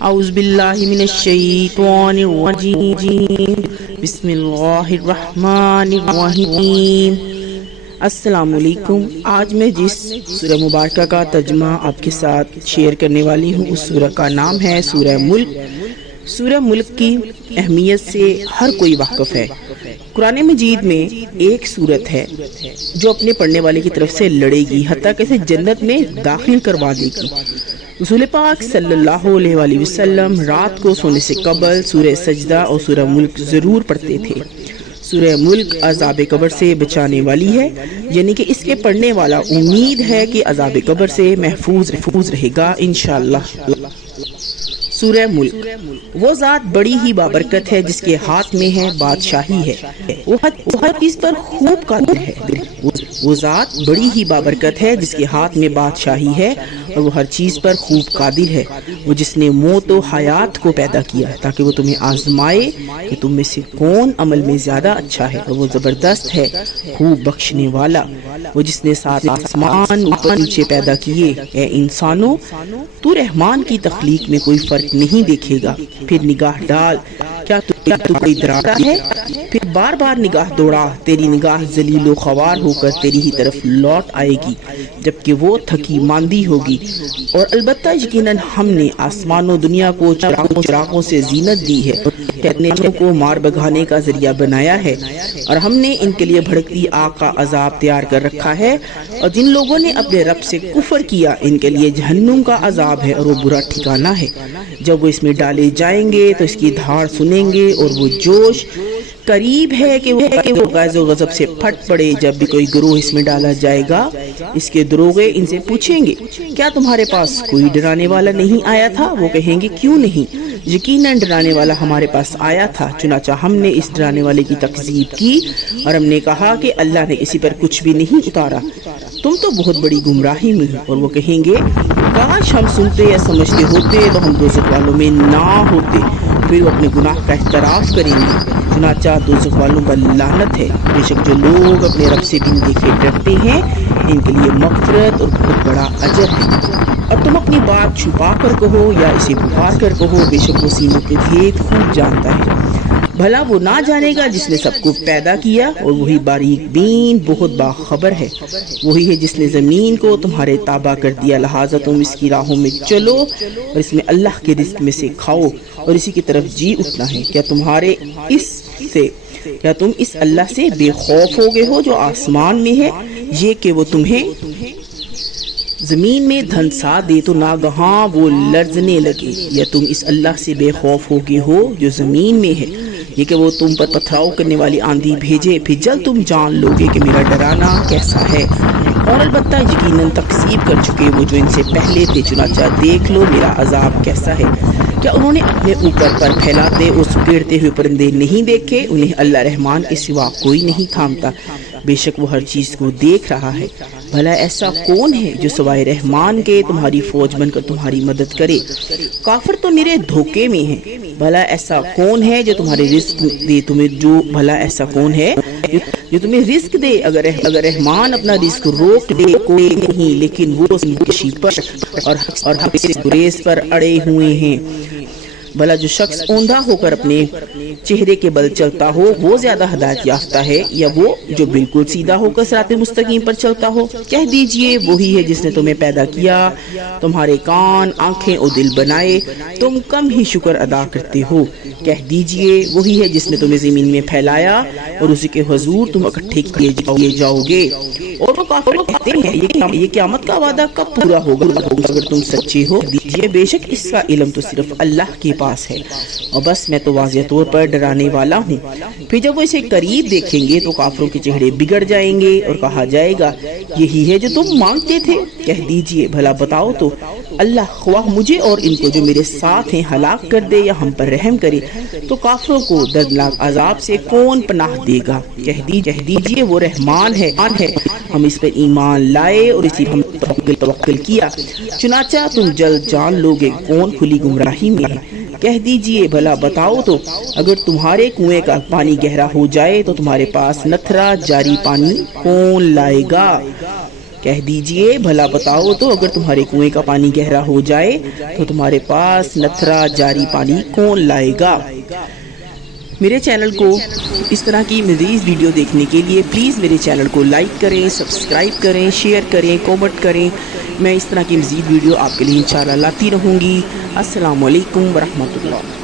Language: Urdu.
اعوذ باللہ من الشیطان الرجیم بسم اللہ الرحمن الرحیم۔ السلام علیکم۔ آج میں جس سورہ مبارکہ کا ترجمہ آپ کے ساتھ شیئر کرنے والی ہوں اس سورہ کا نام ہے سورہ ملک۔ سورہ ملک کی اہمیت سے ہر کوئی واقف ہے۔ قرآن مجید میں ایک سورت ہے جو اپنے پڑھنے والے کی طرف سے لڑے گی، حتیٰ کہ اسے جنت میں داخل کروا دے گی۔ رسول پاک صلی اللہ علیہ وآلہ وسلم رات کو سونے سے قبل سورہ سجدہ اور سورہ ملک ضرور پڑھتے تھے۔ سورہ ملک عذاب قبر سے بچانے والی ہے، یعنی کہ اس کے پڑھنے والا امید ہے کہ عذاب قبر سے محفوظ رہے گا انشاءاللہ۔ سورہ ملک، وہ ذات بڑی ہی بابرکت ہے جس کے ہاتھ میں ہے بادشاہی ہے، وہ ہر چیز پر خوب قادر ہے۔ وہ ذات بڑی ہی بابرکت ہے جس کے ہاتھ میں بادشاہی ہے اور وہ ہر چیز پر خوب قادر ہے۔ وہ جس نے موت و حیات کو پیدا کیا ہے تاکہ وہ تمہیں آزمائے کہ تم میں سے کون عمل میں زیادہ اچھا ہے، اور وہ زبردست ہے خوب بخشنے والا۔ وہ جس نے سات آسمان اوپر نیچے پیدا کیے، اے انسانوں تو رحمان کی تخلیق میں کوئی فرق نہیں دیکھے گا۔ پھر نگاہ ڈال، کیا تو کوئی ڈراتا ہے؟ پھر بار بار نگاہ دوڑا، تیری نگاہ ذلیل و خوار ہو کر تیری ہی طرف لوٹ آئے گی جبکہ وہ تھکی ماندی ہوگی۔ اور البتہ یقیناً ہم نے آسمان و دنیا کو چراغوں سے زینت دی ہے، کہنے کو مار بگانے کا ذریعہ بنایا ہے، اور ہم نے ان کے لیے بھڑکتی آگ کا عذاب تیار کر رکھا ہے، اور جن لوگوں نے اپنے رب سے کفر کیا ان کے لیے جہنم کا عذاب ہے اور وہ برا ٹھکانہ ہے۔ جب وہ اس میں ڈالے جائیں گے تو اس کی دھاڑ سنیں گے اور وہ جوش قریب ہے کہ وہ غیظ و غضب سے پھٹ پڑے۔ جب بھی کوئی گروہ اس میں ڈالا جائے گا اس کے دروغے ان سے پوچھیں گے کیا تمہارے پاس کوئی ڈرانے والا نہیں آیا تھا؟ وہ کہیں گے کیوں نہیں، یقیناً ڈرانے والا ہمارے پاس آیا تھا، چنانچہ ہم نے اس ڈرانے والے کی تکذیب کی اور ہم نے کہا کہ اللہ نے کسی پر کچھ بھی نہیں اتارا، تم تو بہت بڑی گمراہی میں ہو۔ اور وہ کہیں گے کاش ہم سنتے یا سمجھتے ہوتے تو ہم دوزخ والوں میں نہ ہوتے۔ پھر وہ اپنے گناہ کا اعتراف کریں گے، چنانچہ دوزخ والوں پر لعنت ہے۔ بے شک جو لوگ اپنے رب سے بن دیکھے ڈرتے ہیں ان کے لیے مغفرت اور بہت بڑا اجر ہے۔ اور تم اپنی بات چھپا کر کہو یا اسے پکار کر کہو، بے شک وہ سینوں کے بھید خوب جانتا ہے۔ بھلا وہ نہ جانے گا جس نے سب کو پیدا کیا، اور وہی باریک بین بہت باخبر ہے۔ وہی ہے جس نے زمین کو تمہارے تابع کر دیا، لہٰذا تم اس کی راہوں میں چلو اور اس میں اللہ کے رزق میں سے کھاؤ اور اسی کی طرف جی اٹھنا ہے۔ کیا تم اس اللہ سے بے خوف ہو گئے ہو جو آسمان میں ہے، یہ کہ وہ تمہیں زمین میں دھنسا دے تو ناگہاں وہ لرزنے لگے؟ یا تم اس اللہ سے بے خوف ہو گئے ہو جو زمین میں ہے، یہ کہ وہ تم پر پتھراؤ کرنے والی آندھی بھیجے؟ پھر جلد تم جان لوگے کہ میرا ڈرانا کیسا ہے۔ اور البتہ یقیناً تکذیب کر چکے وہ جو ان سے پہلے تھے، چنانچہ دیکھ لو میرا عذاب کیسا ہے۔ کیا انہوں نے اپنے اوپر پر پھیلاتے اور سکیڑتے ہوئے پرندے نہیں دیکھے؟ انہیں اللہ رحمان کے سوا کوئی نہیں تھامتا، بے شک وہ ہر چیز کو دیکھ رہا ہے۔ بھلا ایسا کون ہے جو سوائے رحمان کے تمہاری فوج بن کر تمہاری مدد کرے؟ کافر تو میرے دھوکے میں ہیں۔ بھلا ایسا کون ہے جو تمہارے رزق دے بھلا ایسا کون ہے جو تمہیں رزق دے؟ اگر رحمان اپنا رزق روک دے کوئی نہیں، لیکن وہ کشی پر اور گریز پر اڑے ہوئے ہیں۔ بھلا جو شخص اوندھا ہو کر اپنے چہرے کے بل چلتا ہو وہ زیادہ ہدایت یافتہ ہے یا وہ جو بالکل سیدھا ہو کر صراط مستقیم پر چلتا ہو؟ کہہ دیجئے وہی ہے جس نے تمہیں پیدا کیا، تمہارے کان، آنکھیں اور دل بنائے، تم کم ہی شکر ادا کرتے ہو۔ کہہ دیجئے وہی ہے جس نے تمہیں زمین میں پھیلایا اور اسی کے حضور تم اکٹھے کیے جاؤ گے۔ اور وہ کافر کہتے ہیں یہ قیامت کا وعدہ کب پورا ہوگا اگر تم سچے ہو؟ دیجئے بے شک اس کا علم تو صرف اللہ کے پاس ہے، اور بس میں تو واضح طور پر ڈرانے والا ہوں۔ پھر جب وہ اسے قریب دیکھیں گے تو کافروں کے چہرے بگڑ جائیں گے اور کہا جائے گا یہی ہے جو تم مانگتے تھے۔ کہہ دیجئے بھلا بتاؤ تو اللہ خواہ مجھے اور ان کو جو میرے ساتھ ہیں ہلاک کر دے یا ہم پر رحم کرے تو کافروں کو دردناک عذاب سے کون پناہ دے گا؟ کہہ دیجئے وہ رحمان ہے، ہم اس پر ایمان لائے اور اسی پر ہم توکل کیا، چنانچہ تم جلد جان لوگے کون کھلی گمراہی میں ہے۔ کہہ دیجئے بھلا بتاؤ تو اگر تمہارے کنویں کا پانی گہرا ہو جائے تو تمہارے پاس نتھرا جاری پانی کون لائے گا؟ کہہ دیجئے بھلا بتاؤ تو اگر تمہارے کنویں کا پانی گہرا ہو جائے تو تمہارے پاس نتھرا جاری پانی کون لائے گا؟ میرے چینل کو اس طرح کی مزید ویڈیو دیکھنے کے لیے پلیز میرے چینل کو لائک کریں، سبسکرائب کریں، شیئر کریں، کومنٹ کریں۔ میں اس طرح کی مزید ویڈیو آپ کے لیے انشاءاللہ لاتی رہوں گی۔ السلام علیکم ورحمۃ اللہ۔